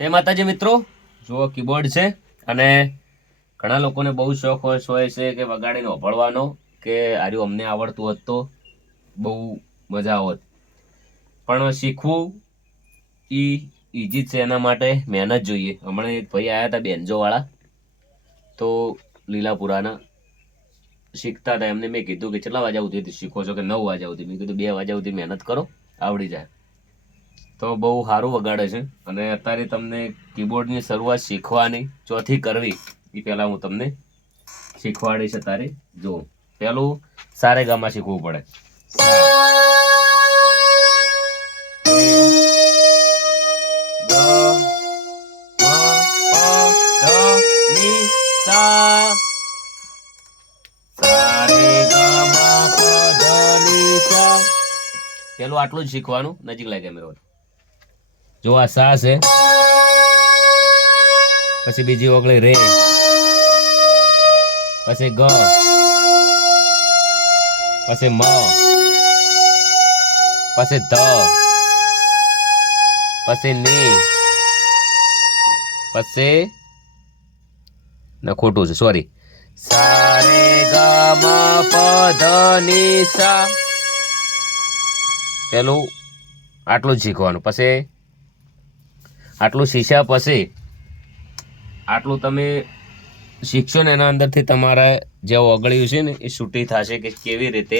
જય માતાજી મિત્રો, જુઓ કીબોર્ડ છે અને ઘણા લોકોને બહુ શોખ હોય છે કે વગાડીને વભાડવાનો કે આર્યું અમને આવડતું હોત તો બહુ મજા આવત, પણ શીખવું એ ઇઝી છે. એના માટે મહેનત જોઈએ. હમણાં એક ભાઈ આવ્યા હતા બેન્જોવાળા, તો લીલાપુરાના શીખતા હતા. એમને મેં કીધું કે કેટલા વાગ્યા સુધી શીખો છો? કે 9 વાગ્યા સુધી. મેં કીધું 2 વાગ્યા સુધી મહેનત કરો, આવડી જાય. તો બહુ સારું વગાડે છે. અને અત્યારે તમને કીબોર્ડની શરૂઆત શીખવાની ચોથી કરવી એ પહેલાં હું તમને શીખવાડીશ. અત્યારે જુઓ, પહેલું સારે ગામાં શીખવું પડે. પેલું આટલું જ શીખવાનું. નજીક લાગે કેમેરો. જો આ સા છે, પછી બીજી ઓગળી રે, પછી ગ, પછી મ, પછી ધ, પછી ની, પછી ના ખોટું છે, સોરી. સા રે ગ મ પ ધ ની સા. પેલું આટલું જ શીખવાનું. પછી આટલું શીખ્યા પછી આટલું તમે શીખશો ને, એના અંદરથી તમારા જે ઓગળ્યું છે ને એ છૂટી થશે કે કેવી રીતે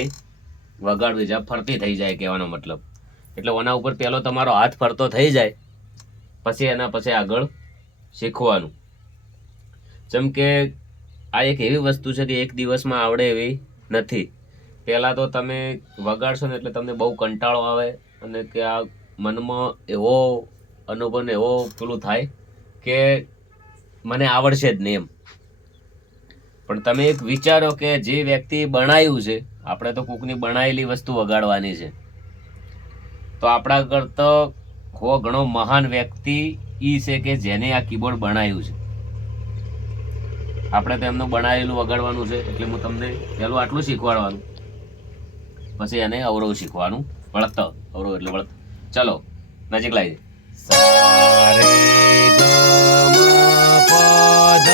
વગાડવી છે. ફરતી થઈ જાય કહેવાનો મતલબ. એટલે એના ઉપર પહેલો તમારો હાથ ફરતો થઈ જાય, પછી એના પછી આગળ શીખવાનું. જેમ કે આ એક એવી વસ્તુ છે કે એક દિવસમાં આવડે એવી નથી. પહેલાં તો તમે વગાડશો ને એટલે તમને બહુ કંટાળો આવે અને કે આ મનમાં એવો અનુભવ ને એવો પેલું થાય કે મને આવડશે જ નહીં એમ. પણ તમે એક વિચારો કે જે વ્યક્તિ બનાવ્યું છે, આપણે તો કોકની બનાવેલી વસ્તુ વગાડવાની છે, તો આપણા કરતો ઘણો મહાન વ્યક્તિ એ છે કે જેને આ કીબોર્ડ બનાવ્યું છે. આપણે તો એમનું બનાવેલું વગાડવાનું છે. એટલે હું તમને પહેલું આટલું શીખવાડવાનું, પછી એને અવરોહ શીખવાનું. વળત અવરોહ એટલે વળત. ચલો નજીક લાવી દે. સા રે ગ મ પ ધ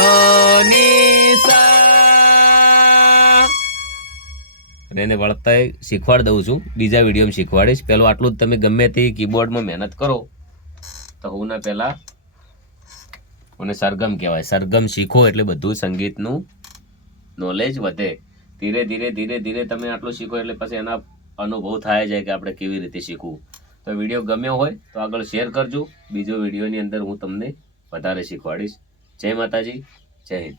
ની સા. એને વળતા શીખવાડી દઉં છું, બીજા વિડીયોમાં શીખવાડીશ. પહેલું આટલું જ તમે ગમે તે કીબોર્ડમાં મહેનત કરો તો હું ને પહેલાં મને સરગમ કહેવાય. સરગમ શીખો એટલે બધું સંગીતનું નોલેજ વધે. ધીરે ધીરે ધીરે ધીરે તમે આટલું શીખો એટલે પછી એના અનુભવ થાય જાય કે આપણે કેવી રીતે શીખવું. તો વિડીયો ગમ્યો હોય તો આગળ શેર કરજો. બીજો વિડીયોની અંદર હું તમને વધારે શીખવાડીશ. જય માતાજી, જય હિન્દ.